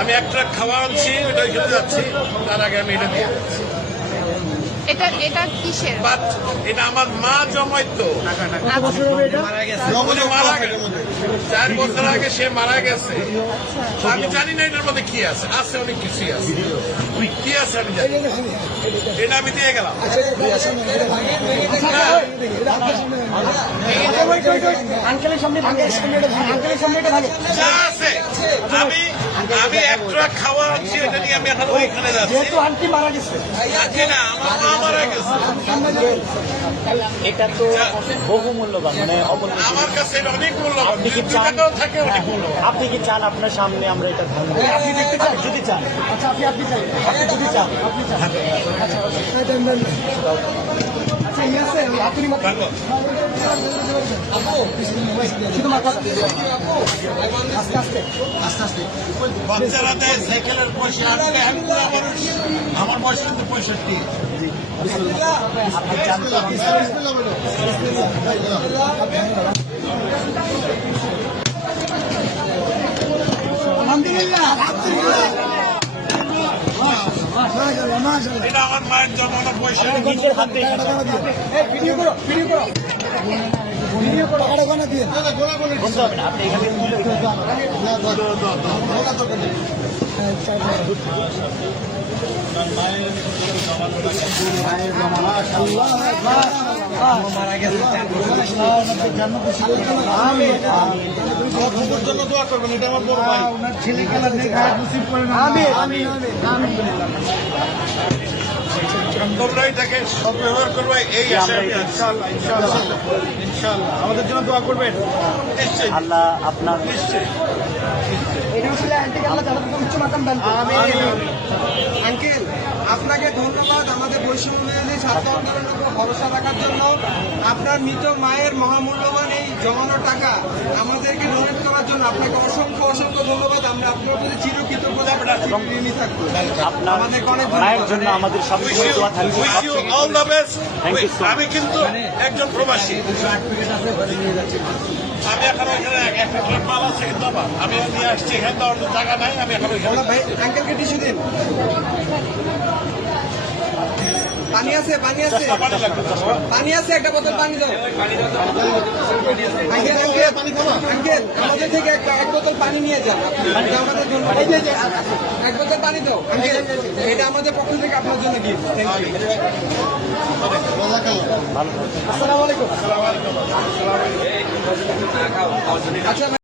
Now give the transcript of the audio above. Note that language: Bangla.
আমি এক ট্রাক খাওয়া আনছি, ওটা খেতে যাচ্ছি, তার আগে আমি এটা দিয়ে যাচ্ছি। এটা কিসের? বাট এটা আমার মা জমাইতো, মারা গেছে 4 বছর আগে, সে মারা গেছে। আমি জানি না এটার মধ্যে কি আছে, আছে অনেক কিছুই আছে, কি আছে আমি জানি, এটা আমি দিয়ে গেলাম। যা আছে আমি এক ট্রাক খাওয়া আনছি, এটা নিয়ে আমি এখন ওইখানে যাচ্ছি। আন্টি মারা গেছে, না, আমার মা মারা গেছে। এটা তো বহু মূল্যবান, মানে আমার কাছে এটা অনেক মূল্যবান, 2 টাকাও থাকে, অনেক মূল্যবান। আপনি কি চান আপনার সামনে আমরা এটা ভাঙবো? আপনি দেখতে চান? যদি চান, আচ্ছা আপনি চান, আপনি যদি চান, আপনি চান, আচ্ছা আপনি শুধু মাথা আস্তে আস্তে আস্তে আস্তে। বাচ্চারা দেয় সাইকেলের পয়সা, আমি বুড়া মানুষ, আমার বয়স কিন্তু 65। আপনি চান তো এটা আমার মায়ের জন্মানোর পয়সা। নিজের হাতে বলতে হবে না, আপনি এখানে মারা গেছে জন্য দোয়া করবেন, এটা আমার বড় ভাই। ছেলে খেলা দেখে তোমরা এটাকে সদ্ব্যবহার করবে, এই আশায় আমি আছি। ইনশাআল্লাহ আমাদের জন্য দোয়া করবেন। নিশ্চয়ই, আল্লাহ আপনার নিশ্চয়ই। আঙ্কেল, আপনাকে ধন্যবাদ আমাদের বৈষম্য বিরোধী ছাত্র আন্দোলনের উপর ভরসা রাখার জন্য। আপনার মৃত মায়ের মহামূল্যবান এই জমানো টাকা আমাদেরকে ডোনেট করার জন্য আপনাকে অসংখ্য অসংখ্য ধন্যবাদ। আমরা আপনার প্রতি চিরকৃতজ্ঞ থাকবো। আপনার আমাদেরকে অনেক মায়ের জন্য আমাদের সবসময় দোয়া থাকবে। Wish you all the best. Thank you so much. আমি কিন্তু একজন প্রবাসী, আমি এখন ওইখানে একটা ট্রাক মাল আছে, কিন্তু আমি নিয়ে আসছি, এখানে তো অন্য জায়গা নাই, আমি এখন ওইখানে। ভাই আঙ্কেলকে টিস্যু দিন। পানি আছে, পানি আছে, পানি লাগবে তো। পানি আছে, একটা বোতল পানি দাও। আঙ্কেল আঙ্কেল আমাদের থেকে এক বোতল পানি নিয়ে যান, আমাদের জন্য এক বোতল পানি দাও আঙ্কেল, এটা আমাদের পক্ষ থেকে আপনার জন্য গিফট। আসসালামু আলাইকুম। আচ্ছা।